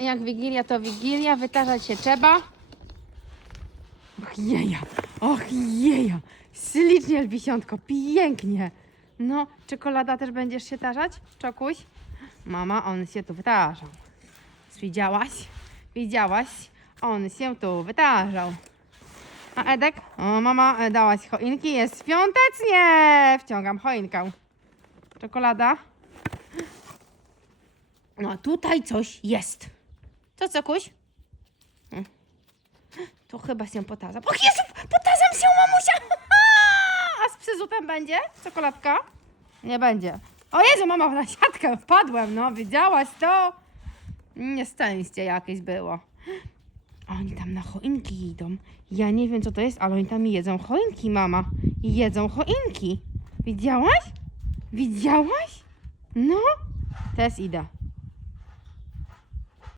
Jak Wigilia to Wigilia, wytarzać się trzeba. Och jeja, och jeja. Ślicznie, Elbisiątko, pięknie. No, czekolada też będziesz się tarzać? Czokuś? Mama, on się tu wytarzał. Widziałaś? Widziałaś? On się tu wytarzał. A Edek? O, mama dałaś choinki, jest świątecznie! Wciągam choinkę. Czekolada? No, tutaj coś jest. To co, kuś? Mm. Tu chyba się potarzam. Och Jezu, potarzam się, mamusia! A z przyzutem będzie? Czekoladka? Nie będzie. O Jezu, mama, na siatkę wpadłem, no, widziałaś to? Nieszczęście jakieś było. Oni tam na choinki idą. Ja nie wiem, co to jest, ale oni tam jedzą choinki, mama. Jedzą choinki. Widziałaś? Widziałaś? No, teraz idę.